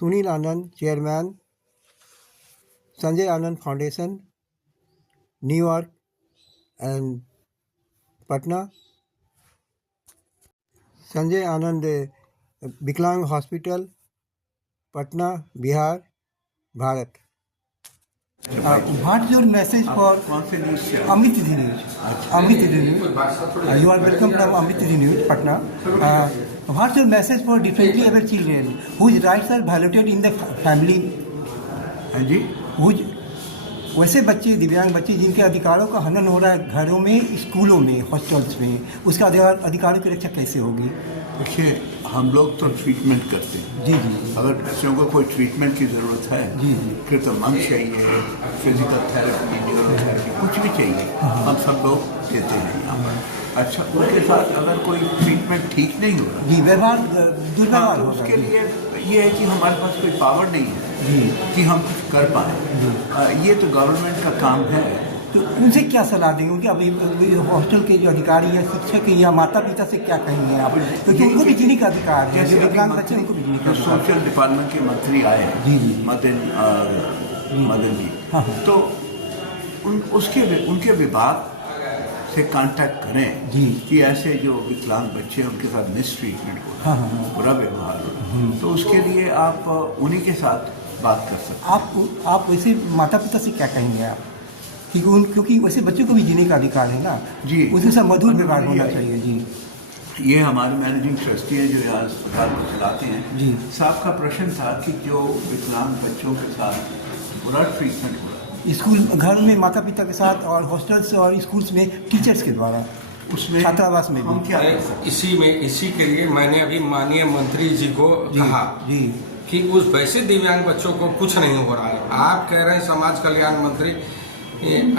Sunil Anand, chairman, Sanjay Anand foundation, New York and Patna, Sanjay Anand विकलांग hospital, Patna, Bihar, Bharat. What's your message for Amriti News? Amriti News. You are welcome from Amriti News, Patna. What's your message for differently able children whose rights are violated in the family? हाँ जी, वैसे बच्चे, दिव्यांग बच्चे जिनके अधिकारों का हनन हो रहा है घरों में, स्कूलों में, हॉस्टल्स में, उसका अधिकारों की रक्षा कैसे होगी? देखिए हम लोग तो ट्रीटमेंट करते हैं। जी जी। अगर बच्चों को कोई ट्रीटमेंट की ज़रूरत है, जी जी, फिर तो मंग चाहिए, फिजिकल थेरेपी, न्यूरोथेरेपी, कुछ भी चाहिए, हम सब लोग देते हैं यहाँ पर। अच्छा, उनके साथ अगर कोई ट्रीटमेंट ठीक नहीं हो रहा जी, व्यवहार दुर्व्यवहार तो हो रहा उसके है। लिए ये है कि हमारे पास कोई पावर नहीं है जी, कि हम कुछ कर पाएँ। ये तो गवर्नमेंट का काम है। तो उनसे क्या सलाह देंगे? उनके अभी हॉस्टल के जो अधिकारी या शिक्षक या माता पिता से क्या कहेंगे आप? क्योंकि उनको भी जीने का अधिकार है, जो विकलांग बच्चे उनको भी जीने का अधिकार है। सोशल डिपार्टमेंट के मंत्री आए हैं, जी जी, मदन जी, हाँ हाँ, तो उनके विभाग से कांटेक्ट करें जी, कि ऐसे जो विकलांग बच्चे हैं उनके साथ मिसट्रीटमेंट हो रहा हाँ है, हाँ, बुरा व्यवहार हो रहा है, तो उसके लिए आप उन्हीं के साथ बात कर सकते हैं। आप वैसे माता पिता से क्या कहेंगे आप? क्योंकि वैसे बच्चों को भी जीने का अधिकार है ना जी, उसके साथ मधुर व्यवहार होना चाहिए। जी, ये हमारे मैनेजिंग ट्रस्टी हैं जो यहाँ अस्पताल को चलाते हैं। जी, साहब का प्रश्न था कि जो विकलांग बच्चों के साथ बुरा ट्रीटमेंट हो रहा है स्कूल घर में माता पिता के साथ और हॉस्टल्स और स्कूल्स में टीचर्स के द्वारा, उसमें छात्रावास में हम भी। क्या इसी के लिए मैंने अभी माननीय मंत्री जी को कहा जी कि उस वैसे दिव्यांग बच्चों को कुछ नहीं हो रहा है। आप कह रहे हैं समाज कल्याण मंत्री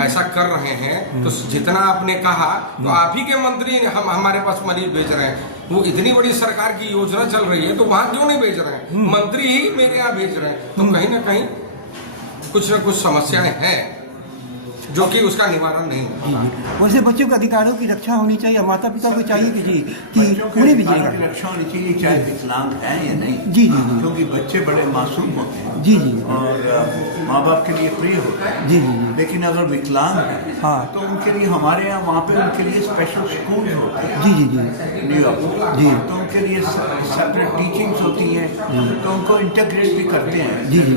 ऐसा कर रहे हैं, तो जितना आपने कहा तो आप ही के मंत्री हमारे पास मरीज भेज रहे हैं। वो इतनी बड़ी सरकार की योजना चल रही है तो वहाँ क्यों नहीं भेज रहे हैं? मंत्री ही मेरे यहाँ भेज रहे हैं, तो कहीं ना कहीं कुछ न कुछ समस्याएं हैं जो कि उसका निवारण नहीं हो। वैसे बच्चों के अधिकारों की रक्षा होनी चाहिए, माता पिता को चाहिए कि जी कि उन्हें भी जीने का। रक्षा होनी चाहिए, चाहे विकलांग है या नहीं। जी जी जी, क्योंकि बच्चे बड़े मासूम होते हैं जी जी, और माँ बाप के लिए प्रिय होते हैं। जी जी, लेकिन अगर विकलांग है हाँ, तो उनके लिए हमारे यहाँ वहाँ पे उनके लिए स्पेशल स्कूल होते हैं जी जी जी, न्यूयॉर्क, जी, तो उनके लिए सेपरेट टीचिंग्स होती हैं, तो उनको इंटीग्रेट भी करते हैं। जी जी,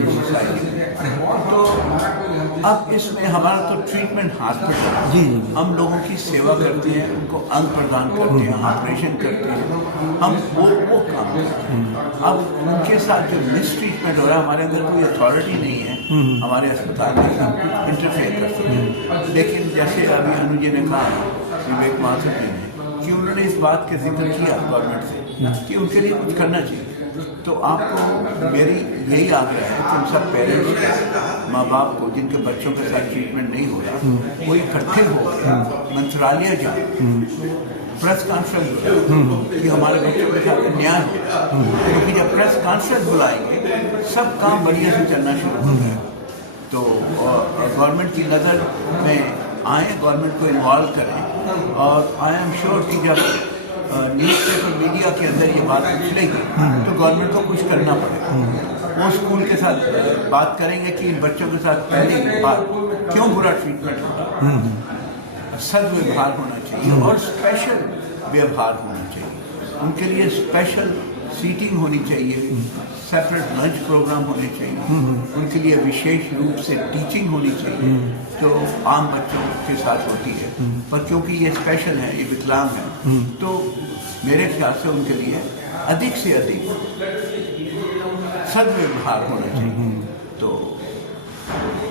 तो अब इसमें हमारा तो ट्रीटमेंट हॉस्पिटल है। जी जी, हम लोगों की सेवा करते हैं, उनको अंग प्रदान करते हैं, ऑपरेशन करते हैं, हम वो काम करते हैं। अब उनके साथ जो मिसट्रीटमेंट हो रहा है, हमारे अंदर कोई अथॉरिटी नहीं है हमारे अस्पताल में सब कुछ इंटरफेयर कर सकते। लेकिन जैसे अभी अनुज जी ने कहा, विवेक माथुर जी ने, कि उन्होंने इस बात का जिक्र किया गवर्नमेंट से कि उनके लिए कुछ करना चाहिए। तो आपको मेरी यही आग्रह है कि उन सब पेरेंट्स, माँ बाप को जिनके बच्चों के साथ ट्रीटमेंट नहीं हो रहा, वो इकट्ठे हो मंत्रालय जाए, प्रेस कॉन्फ्रेंस हो कि हमारे बच्चों के साथ न्याय हो। क्योंकि जब प्रेस कॉन्फ्रेंस बुलाएंगे सब काम बढ़िया से चलना शुरू हो गया, तो गवर्नमेंट की नज़र में आए, गवर्नमेंट को इन्वॉल्व करें। और आई एम श्योर कि जब न्यूज़पेपर मीडिया के अंदर ये बात निकलेगी तो गवर्नमेंट को कुछ करना पड़ेगा। वो स्कूल के साथ बात करेंगे कि इन बच्चों के साथ पहली बार क्यों बुरा ट्रीटमेंट हो रहा है, सद्व्यवहार होना चाहिए और स्पेशल व्यवहार होना चाहिए। उनके लिए स्पेशल सीटिंग होनी चाहिए, सेपरेट लंच प्रोग्राम होने चाहिए, उनके लिए विशेष रूप से टीचिंग होनी चाहिए जो आम बच्चों के साथ होती है। पर क्योंकि ये स्पेशल है, ये विकलांग है, तो मेरे ख्याल से उनके लिए अधिक से अधिक सद्व्यवहार होना चाहिए। तो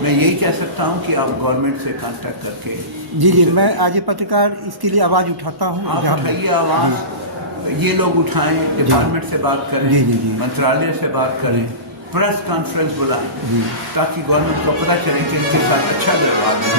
मैं यही कह सकता हूँ कि आप गवर्नमेंट से कांटेक्ट करके। जी जी, मैं आज पत्रकार इसके लिए आवाज़ उठाता हूँ। आप उठाइए आवाज़, ये लोग उठाएं, डिपार्टमेंट से बात करें, जी जी जी, मंत्रालय से बात करें, प्रेस कॉन्फ्रेंस बुलाएं, ताकि गवर्नमेंट को पता चले कि इनके साथ अच्छा व्यवहार है।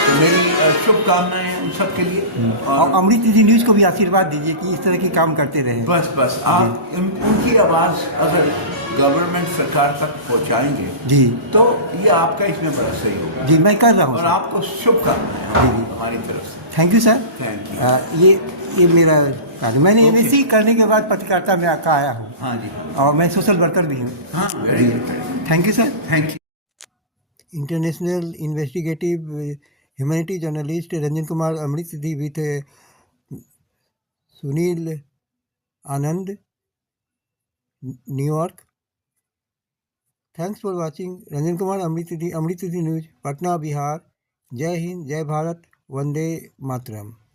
तो मेरी शुभकामनाएं उन सब के लिए। और अमृत जी न्यूज़ को भी आशीर्वाद दीजिए कि इस तरह के काम करते रहें। बस आप उनकी आवाज़ अगर गवर्नमेंट सरकार तक पहुंचाएंगे जी, तो ये आपका इसमें बड़ा सहयोग जी मैं कर रहा हूँ और आपको शुभकामनाएं हमारी तरफ से। Thank you sir. Thank you. ये मेरा कार्य, मैंने एमएससी करने के बाद पत्रकारिता में आया हूँ हाँ जी, और मैं सोशल वर्कर भी हूँ। हाँ, very good, thank you sir. Thank you. International investigative humanity journalist Ranjan Kumar Amritsiddhi with Sunil Anand, New York. Thanks for watching Ranjan Kumar Amritsiddhi News, Patna, Bihar. Jai Hind, Jai Bharat, Vande Mataram.